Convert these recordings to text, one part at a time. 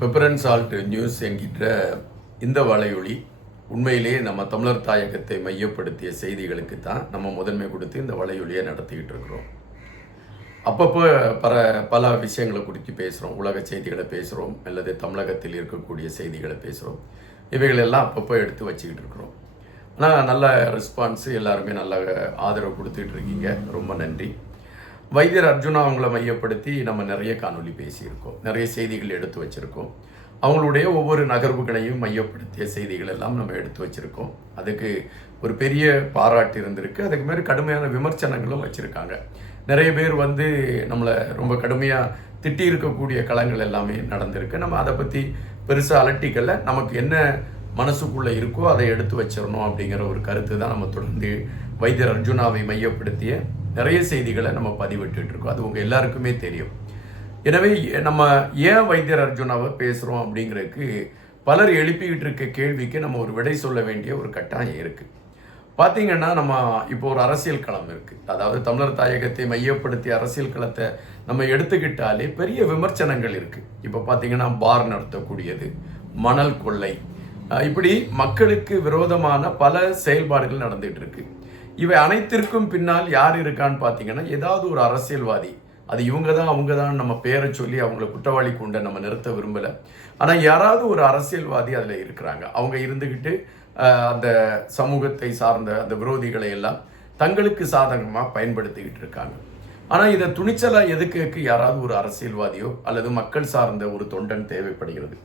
Pepper and salt news என்கின்ற இந்த வலையொலி உண்மையிலேயே நம்ம தமிழர் தாயகத்தை மையப்படுத்திய செய்திகளுக்கு தான் நம்ம முதன்மை கொடுத்து இந்த வலையொலியை நடத்திக்கிட்டு இருக்கிறோம். அப்பப்போ பல விஷயங்களை குறித்து பேசுகிறோம், உலக செய்திகளை பேசுகிறோம், அல்லது தமிழகத்தில் இருக்கக்கூடிய செய்திகளை பேசுகிறோம். இவைகளெல்லாம் அப்பப்போ எடுத்து வச்சுக்கிட்டு இருக்கிறோம். ஆனால் நல்ல ரெஸ்பான்ஸு, எல்லாருமே நல்ல ஆதரவு கொடுத்துட்டு இருக்கீங்க, ரொம்ப நன்றி. வைத்தியர் அர்ஜுனா அவங்கள மையப்படுத்தி நம்ம நிறைய காணொலி பேசியிருக்கோம், நிறைய செய்திகள் எடுத்து வச்சுருக்கோம். அவங்களுடைய ஒவ்வொரு நகர்வுகளையும் மையப்படுத்திய செய்திகள் எல்லாம் நம்ம எடுத்து வச்சுருக்கோம். அதுக்கு ஒரு பெரிய பாராட்டு இருந்திருக்கு. அதுக்கு மாதிரி கடுமையான விமர்சனங்களும் வச்சுருக்காங்க. நிறைய பேர் நம்மளை ரொம்ப கடுமையாக திட்டி இருக்கக்கூடிய களங்கள் எல்லாமே நடந்திருக்கு. நம்ம அதை பற்றி பெருசாக அலட்டிக்கல. நமக்கு என்ன மனசுக்குள்ளே இருக்கோ அதை எடுத்து வச்சிடணும் அப்படிங்கிற ஒரு கருத்து தான் நம்ம தொடர்ந்து வைத்தியர் அர்ஜுனாவை மையப்படுத்திய நிறைய செய்திகளை நம்ம பதிவிட்டு இருக்கோம். அது உங்கள் எல்லாருக்குமே தெரியும். எனவே நம்ம ஏன் வைத்தியர் அர்ஜுனாவை பேசுகிறோம் அப்படிங்கிறதுக்கு பலர் எழுப்பிக்கிட்டு இருக்க கேள்விக்கு நம்ம ஒரு விடை சொல்ல வேண்டிய ஒரு கட்டாயம் இருக்குது. பார்த்தீங்கன்னா நம்ம இப்போ ஒரு அரசியல் களம் இருக்குது. அதாவது தமிழர் தாயகத்தை மையப்படுத்திய அரசியல் களத்தை நம்ம எடுத்துக்கிட்டாலே பெரிய விமர்சனங்கள் இருக்குது. இப்போ பார்த்தீங்கன்னா பார் நடத்தக்கூடியது, மணல் கொள்ளை, இப்படி மக்களுக்கு விரோதமான பல செயல்பாடுகள் நடந்துகிட்டு இருக்கு. இவை அனைத்திற்கும் பின்னால் யார் இருக்கான்னு பார்த்தீங்கன்னா ஏதாவது ஒரு அரசியல்வாதி. அது இவங்க தான் அவங்க தான் நம்ம பேரை சொல்லி அவங்கள குற்றவாளி கொண்ட நம்ம நிறுத்த விரும்பலை. ஆனால் யாராவது ஒரு அரசியல்வாதி அதில் இருக்கிறாங்க. அவங்க இருந்துக்கிட்டு அந்த சமூகத்தை சார்ந்த அந்த விரோதிகளை எல்லாம் தங்களுக்கு சாதகமாக பயன்படுத்திக்கிட்டு இருக்காங்க. ஆனால் இதை துணிச்சலாக எதுக்கு யாராவது ஒரு அரசியல்வாதியோ அல்லது மக்கள் சார்ந்த ஒரு தொண்டன் தேவைப்படுகிறது.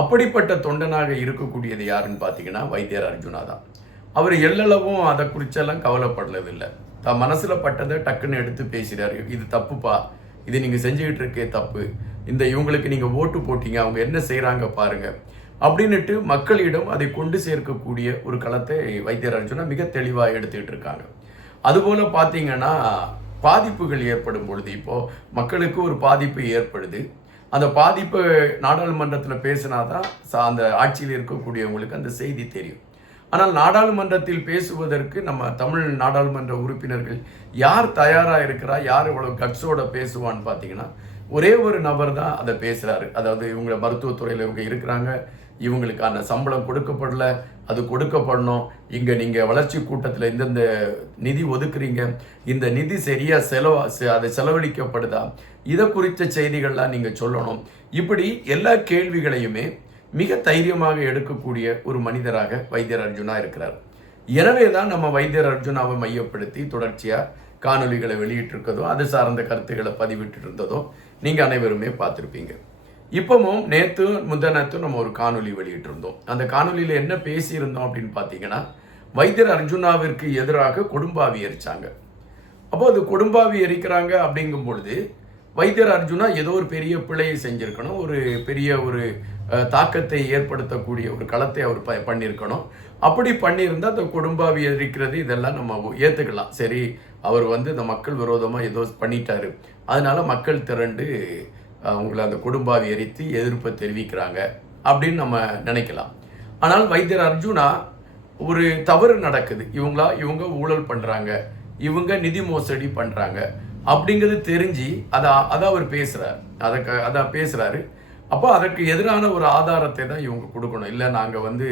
அப்படிப்பட்ட தொண்டனாக இருக்கக்கூடியது யாருன்னு பார்த்தீங்கன்னா வைத்தியர் அர்ஜுனா தான். அவர் எல்லளவும் அதை குறிச்செல்லாம் கவலைப்படலதில்லை. தான் மனசில் பட்டதை டக்குன்னு எடுத்து பேசுகிறாரு. இது தப்புப்பா, இது நீங்கள் செஞ்சுக்கிட்டு இருக்கே தப்பு, இவங்களுக்கு நீங்கள் ஓட்டு போட்டீங்க, அவங்க என்ன செய்கிறாங்க பாருங்க அப்படின்னுட்டு மக்களிடம் அதை கொண்டு சேர்க்கக்கூடிய ஒரு களத்தை வைத்தியர் அர்ஜுனா மிக தெளிவாக எடுத்துக்கிட்டு இருக்காங்க. அதுபோல் பார்த்தீங்கன்னா பாதிப்புகள் ஏற்படும் பொழுது, இப்போது மக்களுக்கு ஒரு பாதிப்பு ஏற்படுது. அந்த பாதிப்பு நாடாளுமன்றத்தில் பேசினாதான் அந்த ஆட்சியில் இருக்கக்கூடியவங்களுக்கு அந்த செய்தி தெரியும். ஆனால் நாடாளுமன்றத்தில் பேசுவதற்கு நம்ம தமிழ் நாடாளுமன்ற உறுப்பினர்கள் யார் தயாராக இருக்கிறா, யார் இவ்வளவு கட்ஸோட பேசுவான்னு பார்த்தீங்கன்னா ஒரே ஒரு நபர் தான் அதை பேசுகிறாரு. அதாவது இவங்க மருத்துவத்துறையில் இவங்க இருக்கிறாங்க, இவங்களுக்கான சம்பளம் கொடுக்கப்படல, அது கொடுக்கப்படணும், இங்கே நீங்கள் வளர்ச்சி கூட்டத்தில் இந்தந்த நிதி ஒதுக்குறீங்க, இந்த நிதி சரியாக அதை செலவழிக்கப்படுதா, இதை குறித்த செய்திகள்லாம் நீங்கள் சொல்லணும். இப்படி எல்லா கேள்விகளையுமே மிக தைரியமாக எடுக்கக்கூடிய ஒரு மனிதராக வைத்தியர் அர்ஜுனா இருக்கிறார். எனவே தான் நம்ம வைத்தியர் அர்ஜுனாவை மையப்படுத்தி தொடர்ச்சியாக காணொலிகளை வெளியிட்டிருக்கதோ, அது சார்ந்த கருத்துக்களை பதிவிட்டு இருந்ததோ நீங்கள் அனைவருமே பார்த்துருப்பீங்க. இப்பவும் முந்தநேத்து நம்ம ஒரு காணொலி வெளியிட்டிருந்தோம். அந்த காணொலியில் என்ன பேசியிருந்தோம் அப்படின்னு பார்த்தீங்கன்னா, வைத்தியர் அர்ஜுனாவிற்கு எதிராக கொடும்பாவி எரிச்சாங்க. அப்போ அது கொடும்பாவி எரிக்கிறாங்க அப்படிங்கும் பொழுது வைத்தியர் அர்ஜுனா ஏதோ ஒரு பெரிய பிழையை செஞ்சிருக்கணும், ஒரு பெரிய ஒரு தாக்கத்தை ஏற்படுத்தக்கூடிய ஒரு களத்தை அவர் பண்ணியிருக்கணும். அப்படி பண்ணியிருந்தால் அந்த கொடும்பாவி எரிக்கிறது இதெல்லாம் நம்ம ஏற்றுக்கலாம். சரி, அவர் இந்த மக்கள் விரோதமாக ஏதோ பண்ணிட்டாரு, அதனால மக்கள் திரண்டு அவங்கள அந்த கொடும்பாவி எரித்து எதிர்ப்பை தெரிவிக்கிறாங்க அப்படின்னு நம்ம நினைக்கலாம். ஆனால் வைத்தியர் அர்ஜுனா ஒரு தவறு நடக்குது, இவங்க ஊழல் பண்ணுறாங்க, இவங்க நிதி மோசடி பண்ணுறாங்க அப்படிங்கிறது தெரிஞ்சு அதை அவர் பேசுகிறார். அதை பேசுகிறாரு. அப்போ அதற்கு எதிரான ஒரு ஆதாரத்தை தான் இவங்க கொடுக்கணும். இல்லை நாங்கள்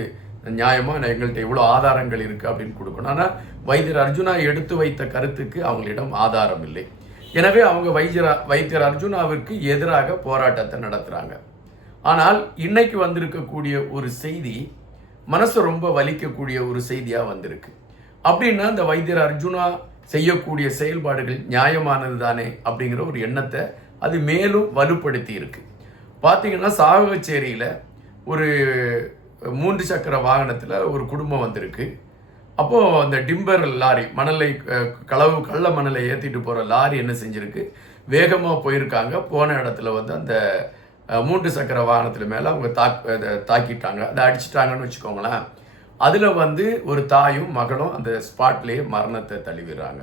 நியாயமாக எங்கள்கிட்ட இவ்வளோ ஆதாரங்கள் இருக்குது அப்படின்னு கொடுக்கணும். ஆனால் வைத்தியர் அர்ஜுனா எடுத்து வைத்த கருத்துக்கு அவங்களிடம் ஆதாரம் இல்லை. எனவே அவங்க வைத்தியர் அர்ஜுனாவிற்கு எதிராக போராட்டத்தை நடத்துகிறாங்க. ஆனால் இன்னைக்கு வந்திருக்கக்கூடிய ஒரு செய்தி மனசை ரொம்ப வலிக்கக்கூடிய ஒரு செய்தியாக வந்திருக்கு. அப்படின்னா இந்த வைத்தியர் அர்ஜுனா செய்யக்கூடிய செயல்பாடுகள் நியாயமானது தானே அப்படிங்கிற ஒரு எண்ணத்தை அது மேலும் வலுப்படுத்தி இருக்கு. பார்த்தீங்கன்னா சாவகச்சேரியில் ஒரு 3 சக்கர வாகனத்தில் ஒரு குடும்பம் வந்திருக்கு. அப்போது அந்த டிம்பர் லாரி, கள்ள மணலை ஏற்றிட்டு போகிற லாரி என்ன செஞ்சுருக்கு, வேகமாக போயிருக்காங்க. போன இடத்துல அந்த 3 சக்கர வாகனத்தில் மேலே அவங்க தாக்கிட்டாங்க, அதை அடிச்சிட்டாங்கன்னு வச்சுக்கோங்களேன். அதில் ஒரு தாயும் மகளும் அந்த ஸ்பாட்லேயே மரணத்தை தழுவிடுறாங்க.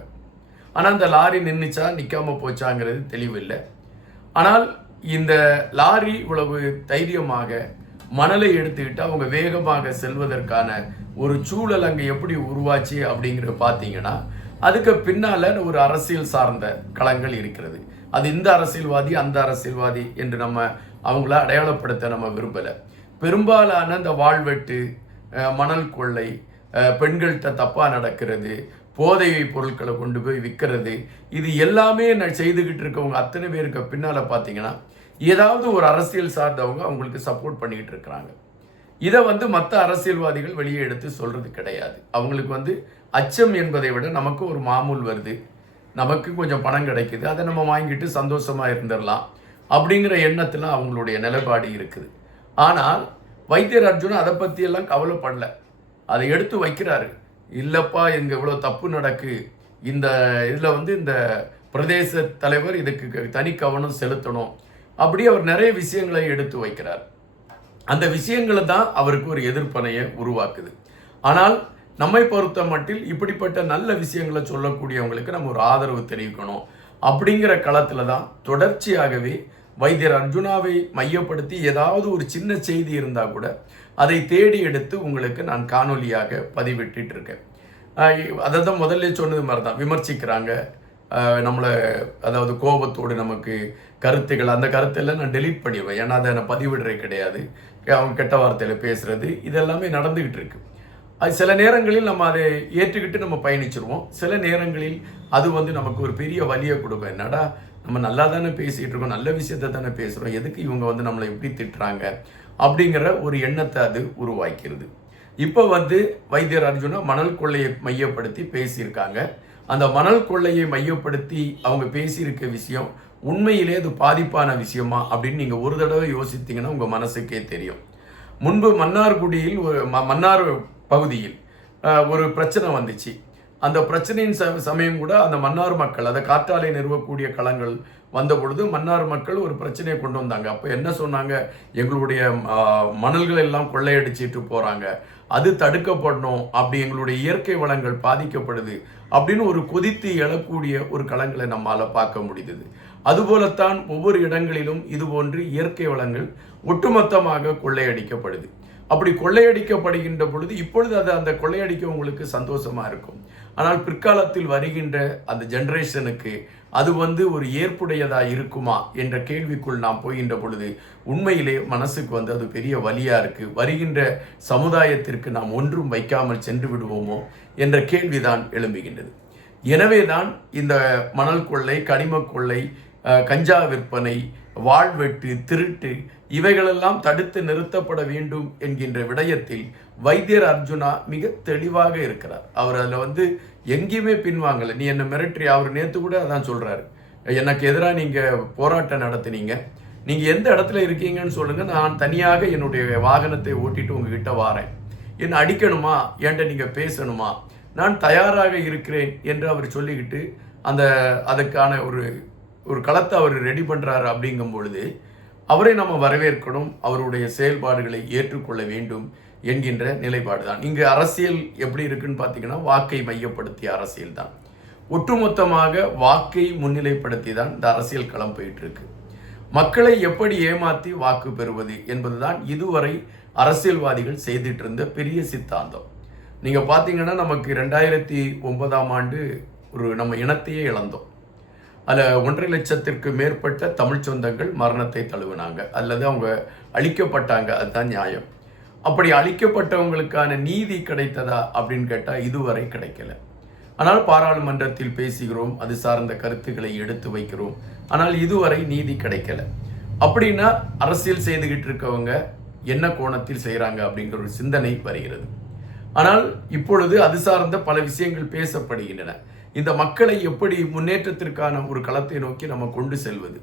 ஆனால் அந்த லாரி நின்றுச்சா நிற்காமல் போச்சாங்கிறது தெளிவில்லை. ஆனால் இந்த லாரி இவ்வளவு தைரியமாக மணலை எடுத்துக்கிட்டு அவங்க வேகமாக செல்வதற்கான ஒரு சூழல் அங்கே எப்படி உருவாச்சு அப்படிங்கிற பார்த்தீங்கன்னா அதுக்கு பின்னால் ஒரு அரசியல் சார்ந்த களங்கள் இருக்கிறது. அது இந்த அரசியல்வாதி அந்த அரசியல்வாதி என்று நம்ம அவங்கள அடையாளப்படுத்த நம்ம விரும்பலை. பெரும்பாலான இந்த வாழ்வெட்டு, மணல் கொள்ளை, பெண்கள்கிட்ட தப்பாக நடக்கிறது, போதை பொருட்களை கொண்டு போய் விற்கிறது, இது எல்லாமே நான் செய்துக்கிட்டு இருக்கவங்க அத்தனை பேருக்கு பின்னால் பார்த்தீங்கன்னா ஏதாவது ஒரு அரசியல் சார்ந்தவங்க அவங்களுக்கு சப்போர்ட் பண்ணிக்கிட்டு இருக்கிறாங்க. இதை மற்ற அரசியல்வாதிகள் வெளியே எடுத்து சொல்கிறது கிடையாது. அவங்களுக்கு அச்சம் என்பதை விட நமக்கு ஒரு மாமூல் வருது, நமக்கு கொஞ்சம் பணம் கிடைக்குது, அதை நம்ம வாங்கிட்டு சந்தோஷமாக இருந்துடலாம் அப்படிங்கிற எண்ணத்தில் அவங்களுடைய நிலைப்பாடு இருக்குது. ஆனால் வைத்தியர் அர்ஜுனா அதை பற்றியெல்லாம் கவலைப்படல. அதை எடுத்து வைக்கிறாரு. இல்லைப்பா, இங்கே இவ்வளோ தப்பு நடக்கு, இந்த இதில் இந்த பிரதேச தலைவர் இதுக்கு தனி கவனம் செலுத்தணும், அப்படி அவர் நிறைய விஷயங்களை எடுத்து வைக்கிறார். அந்த விஷயங்களை தான் அவருக்கு ஒரு எதிர்ப்பனையை உருவாக்குது. ஆனால் நம்மை பொறுத்த மட்டில் இப்படிப்பட்ட நல்ல விஷயங்களை சொல்லக்கூடியவங்களுக்கு நம்ம ஒரு ஆதரவு தெரிவிக்கணும் அப்படிங்கிற களத்தில் தான் தொடர்ச்சியாகவே வைத்தியர் அர்ஜுனாவை மையப்படுத்தி ஏதாவது ஒரு சின்ன செய்தி இருந்தால் கூட அதை தேடி எடுத்து உங்களுக்கு நான் காணொலியாக பதிவிட்டு இருக்கேன். அதை தான் முதல்ல சொன்னது மாதிரி தான் விமர்சிக்கிறாங்க நம்மளை, அதாவது கோபத்தோடு நமக்கு கருத்துக்கள், அந்த கருத்தெல்லாம் நான் டெலீட் பண்ணிடுவேன். ஏன்னா அதை நான் பதிவிடுறே கிடையாது. அவங்க கெட்ட வார்த்தையில் பேசுறது இதெல்லாமே நடந்துக்கிட்டு இருக்கு. அது சில நேரங்களில் நம்ம அதை ஏற்றுக்கிட்டு நம்ம பயணிச்சிருவோம். சில நேரங்களில் அது நமக்கு ஒரு பெரிய வலியை கொடுக்கும். என்னடா நம்ம நல்லா தானே பேசிகிட்டு இருக்கோம், நல்ல விஷயத்தை தானே பேசுகிறோம், எதுக்கு இவங்க நம்மளை எப்படி திட்டுறாங்க அப்படிங்கிற ஒரு எண்ணத்தை அது உருவாக்கிறது. இப்போ வைத்தியர் அர்ஜுனா மணல் கொள்ளையை மையப்படுத்தி பேசியிருக்காங்க. அந்த மணல் கொள்ளையை மையப்படுத்தி அவங்க பேசியிருக்க விஷயம் உண்மையிலே அது பாதிப்பான விஷயமா அப்படின்னு நீங்கள் ஒரு தடவை யோசித்தீங்கன்னா உங்கள் மனசுக்கே தெரியும். முன்பு மன்னார்குடியில் மன்னார் பகுதியில் ஒரு பிரச்சனை வந்துச்சு. அந்த பிரச்சனையின் சமயம் கூட அந்த மன்னார் மக்கள், அதை காற்றாலை நிறுவக்கூடிய களங்கள் வந்த பொழுது மன்னார் மக்கள் ஒரு பிரச்சனையை கொண்டு வந்தாங்க. அப்போ என்ன சொன்னாங்க, எங்களுடைய மணல்கள் எல்லாம் கொள்ளையடிச்சிட்டு போகிறாங்க, அது தடுக்கப்படணும், அப்படி எங்களுடைய இயற்கை வளங்கள் பாதிக்கப்படுது அப்படின்னு ஒரு கொதித்து எழக்கூடிய ஒரு களங்களை நம்மால் பார்க்க முடிந்தது. அதுபோலத்தான் ஒவ்வொரு இடங்களிலும் இதுபோன்று இயற்கை வளங்கள் ஒட்டுமொத்தமாக கொள்ளையடிக்கப்படுது. அப்படி கொள்ளையடிக்கப்படுகின்ற பொழுது இப்பொழுது அந்த கொள்ளையடிக்கவங்களுக்கு சந்தோஷமாக இருக்கும். ஆனால் பிற்காலத்தில் வருகின்ற அந்த ஜெனரேஷனுக்கு அது ஒரு ஏற்புடையதாக இருக்குமா என்ற கேள்விக்குள் நாம் போகின்ற பொழுது உண்மையிலே மனசுக்கு அது பெரிய வலியாக இருக்குது. வருகின்ற சமுதாயத்திற்கு நாம் ஒன்றும் வைக்காமல் சென்று விடுவோமோ என்ற கேள்விதான் எழும்புகின்றது. எனவே தான் இந்த மணல் கொள்ளை, கனிம கொள்ளை, கஞ்சா விற்பனை, வாழ்வெட்டு, திருட்டு இவைகளெல்லாம் தடுத்து நிறுத்தப்பட வேண்டும் என்கின்ற விடயத்தில் வைத்தியர் அர்ஜுனா மிக தெளிவாக இருக்கிறார். அவர் அதில் எங்கேயுமே பின்வாங்கலை. நீ என்னை மிரட்டி, அவர் நேற்று கூட அதான் சொல்கிறாரு, எனக்கு எதிராக நீங்கள் போராட்டம் நடத்தினீங்க, நீங்கள் எந்த இடத்துல இருக்கீங்கன்னு சொல்லுங்கள், நான் தனியாக என்னுடைய வாகனத்தை ஓட்டிட்டு உங்ககிட்ட வாரேன், என்னை அடிக்கணுமா, என்கிட்ட நீங்கள் பேசணுமா, நான் தயாராக இருக்கிறேன் என்று அவர் சொல்லிக்கிட்டு அதுக்கான ஒரு களத்தை அவர் ரெடி பண்ணுறாரு. அப்படிங்கும் பொழுது அவரை நம்ம வரவேற்கணும், அவருடைய செயல்பாடுகளை ஏற்றுக்கொள்ள வேண்டும் என்கின்ற நிலைப்பாடு தான். இங்கு அரசியல் எப்படி இருக்குன்னு பார்த்தீங்கன்னா வாக்கை மையப்படுத்திய அரசியல் தான். ஒட்டுமொத்தமாக வாக்கை முன்னிலைப்படுத்தி தான் இந்த அரசியல் களம் போயிட்டு இருக்கு. மக்களை எப்படி ஏமாற்றி வாக்கு பெறுவது என்பதுதான் இதுவரை அரசியல்வாதிகள் செய்துட்டு இருந்த பெரிய சித்தாந்தம். நீங்கள் பார்த்தீங்கன்னா நமக்கு 2009ஆம் ஆண்டு நம்ம இனத்தையே இழந்தோம். அதில் 1.5 லட்சத்திற்கு மேற்பட்ட தமிழ் சொந்தங்கள் மரணத்தை தழுவினாங்க அல்லது அவங்க அழிக்கப்பட்டாங்க. அதுதான் நியாயம். அப்படி அழிக்கப்பட்டவங்களுக்கான நீதி கிடைத்ததா அப்படின்னு கேட்டால் இதுவரை கிடைக்கல. ஆனால் பாராளுமன்றத்தில் பேசுகிறோம், அது சார்ந்த கருத்துக்களை எடுத்து வைக்கிறோம், ஆனால் இதுவரை நீதி கிடைக்கல. அப்படின்னா அரசியல் செய்துகிட்டு இருக்கவங்க என்ன கோணத்தில் செய்கிறாங்க அப்படிங்கிற ஒரு சிந்தனை வருகிறது. ஆனால் இப்பொழுது அது சார்ந்த பல விஷயங்கள் பேசப்படுகின்றன. இந்த மக்களை எப்படி முன்னேற்றத்திற்கான ஒரு களத்தை நோக்கி நம்ம கொண்டு செல்வது,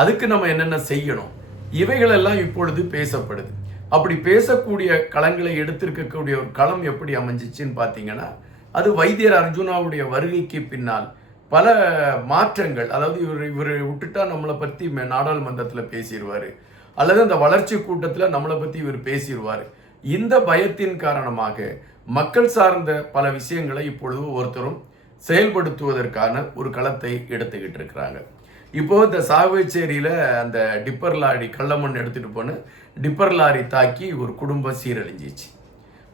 அதுக்கு நம்ம என்னென்ன செய்யணும், இவைகளெல்லாம் இப்பொழுது பேசப்படுது. அப்படி பேசக்கூடிய களங்களை எடுத்திருக்கக்கூடிய ஒரு களம் எப்படி அமைஞ்சிச்சுன்னு பார்த்தீங்கன்னா அது வைத்தியர் அர்ஜுனாவுடைய வருகைக்கு பின்னால் பல மாற்றங்கள். அதாவது இவர் விட்டுட்டா நம்மளை பற்றி நாடாளுமன்றத்தில் பேசிடுவார் அல்லது அந்த வளர்ச்சி கூட்டத்தில் நம்மளை பற்றி இவர் பேசிடுவார். இந்த பயத்தின் காரணமாக மக்கள் சார்ந்த பல விஷயங்களை இப்பொழுது ஒருத்தரும் செயல்படுத்துவதற்கான ஒரு களத்தை எடுத்துக்கிட்டு இருக்கிறாங்க. இப்போது இந்த சாவகச்சேரியில் அந்த டிப்பர் லாரி கள்ளமண் எடுத்துகிட்டு போன டிப்பர் லாரி தாக்கி ஒரு குடும்பம் சீரழிஞ்சிச்சு.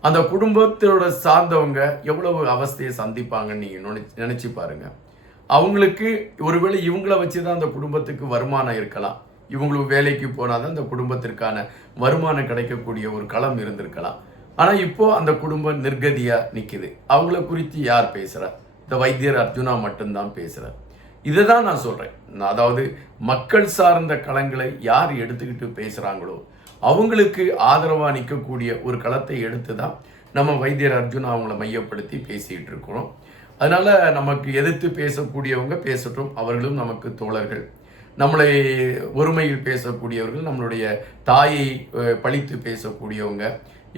அந்த குடும்பத்தோட சார்ந்தவங்க எவ்வளவு அவஸ்தையை சந்திப்பாங்கன்னு நீங்கள் நினச்சி பாருங்கள். அவங்களுக்கு ஒருவேளை இவங்கள வச்சு தான் அந்த குடும்பத்துக்கு வருமானம் இருக்கலாம், இவங்களுக்கு வேலைக்கு போனால் தான் அந்த குடும்பத்திற்கான வருமானம் கிடைக்கக்கூடிய ஒரு களம் இருந்திருக்கலாம். ஆனால் இப்போ அந்த குடும்பம் நிர்கதியாக நிற்கிது. அவங்கள குறித்து யார் பேசுகிறா? இந்த வைத்தியர் அர்ஜுனா மட்டும்தான் பேசுகிறார். இதை தான் நான் சொல்கிறேன். அதாவது மக்கள் சார்ந்த களங்களை யார் எடுத்துக்கிட்டு பேசுகிறாங்களோ அவங்களுக்கு ஆதரவாக நிற்கக்கூடிய ஒரு களத்தை எடுத்து தான் நம்ம வைத்தியர் அர்ஜுனா அவங்கள மையப்படுத்தி பேசிகிட்டு இருக்கிறோம். அதனால் நமக்கு எதிர்த்து பேசக்கூடியவங்க பேசட்டும், அவர்களும் நமக்கு தோழர்கள். நம்மளை ஒருமையில் பேசக்கூடியவர்கள், நம்மளுடைய தாயை பழித்து பேசக்கூடியவங்க,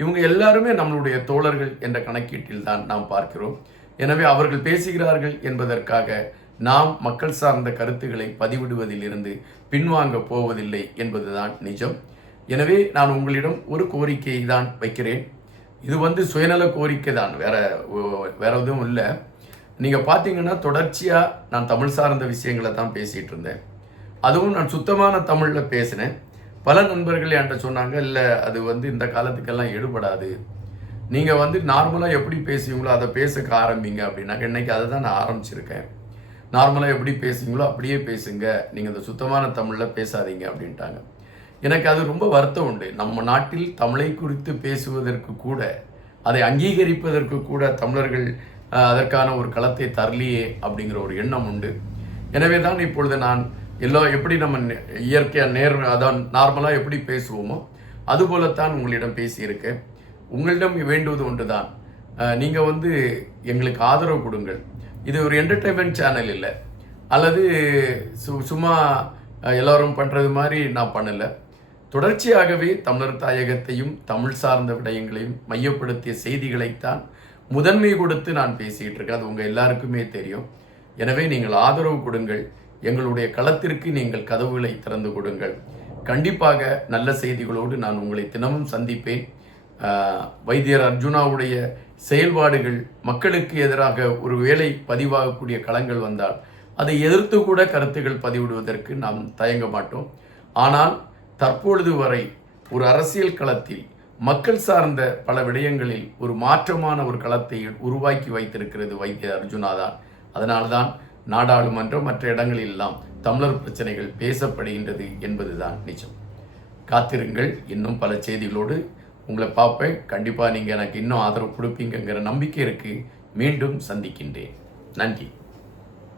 இவங்க எல்லாருமே நம்மளுடைய தோழர்கள் என்ற கணக்கீட்டில் தான் நாம் பார்க்கிறோம். எனவே அவர்கள் பேசுகிறார்கள் என்பதற்காக நாம் மக்கள் சார்ந்த கருத்துக்களை பதிவிடுவதிலிருந்து பின்வாங்க போவதில்லை என்பதுதான் நிஜம். எனவே நான் உங்களிடம் ஒரு கோரிக்கையை தான் வைக்கிறேன். இது சுயநல கோரிக்கை தான், வேற எதுவும் இல்லை. நீங்கள் பார்த்தீங்கன்னா தொடர்ச்சியாக நான் தமிழ் சார்ந்த விஷயங்களை தான் பேசிகிட்டு இருந்தேன். அதுவும் நான் சுத்தமான தமிழில் பேசினேன். பல நண்பர்கள் என்கிட்ட சொன்னாங்க, இல்லை அது இந்த காலத்துக்கெல்லாம் எடுபடாது, நீங்கள் நார்மலாக எப்படி பேசுவீங்களோ அதை பேச ஆரம்பிங்க அப்படின்னாக்க. இன்னைக்கு அதை தான் நான் ஆரம்பிச்சிருக்கேன். நார்மலாக எப்படி பேசுவீங்களோ அப்படியே பேசுங்க, நீங்கள் இந்த சுத்தமான தமிழில் பேசாதீங்க அப்படின்ட்டாங்க. எனக்கு அது ரொம்ப வருத்தம் உண்டு. நம்ம நாட்டில் தமிழை குறித்து பேசுவதற்கு கூட, அதை அங்கீகரிப்பதற்கு கூட தமிழர்கள் அதற்கான ஒரு களத்தை தரலையே அப்படிங்கிற ஒரு எண்ணம் உண்டு. எனவே தான் இப்பொழுது நான் எப்படி நம்ம இயற்கையாக அதான் நார்மலாக எப்படி பேசுவோமோ அதுபோலத்தான் உங்களிடம் பேசியிருக்கேன். உங்களிடம் வேண்டுவது ஒன்று தான், நீங்கள் எங்களுக்கு ஆதரவு கொடுங்கள். இது ஒரு என்டர்டைன்மெண்ட் சேனல் இல்லை, அல்லது சும்மா எல்லோரும் பண்ணுறது மாதிரி நான் பண்ணலை. தொடர்ச்சியாகவே தமிழர் தாயகத்தையும் தமிழ் சார்ந்த விடயங்களையும் மையப்படுத்திய செய்திகளைத்தான் முதன்மை கொடுத்து நான் பேசிகிட்டு இருக்கேன். அது உங்கள் எல்லாருக்குமே தெரியும். எனவே நீங்கள் ஆதரவு கொடுங்கள், எங்களுடைய களத்திற்கு நீங்கள் கதவுகளை திறந்து கொடுங்கள். கண்டிப்பாக நல்ல செய்திகளோடு நான் உங்களை தினமும் சந்திப்பேன். வைத்தியர் அர்ஜுனாவுடைய செயல்பாடுகள் மக்களுக்கு எதிராக ஒரு வேளை பதிவாகக்கூடிய களங்கள் வந்தால் அதை எதிர்த்து கூட கருத்துக்கள் பதிவிடுவதற்கு நாம் தயங்க மாட்டோம். ஆனால் தற்பொழுது வரை ஒரு அரசியல் களத்தில் மக்கள் சார்ந்த பல விடயங்களில் ஒரு மாற்றமான ஒரு களத்தை உருவாக்கி வைத்திருக்கிறது வைத்தியர் அர்ஜுனா தான். அதனால்தான் நாடாளுமன்றம் மற்ற இடங்களெல்லாம் தமிழர் பிரச்சனைகள் பேசப்படுகின்றது என்பதுதான் நிஜம். காத்திருங்கள், இன்னும் பல செய்திகளோடு உங்களை பார்ப்பேன். கண்டிப்பாக நீங்கள் எனக்கு இன்னும் ஆதரவு கொடுப்பீங்கிற நம்பிக்கை இருக்குது. மீண்டும் சந்திக்கின்றேன். நன்றி.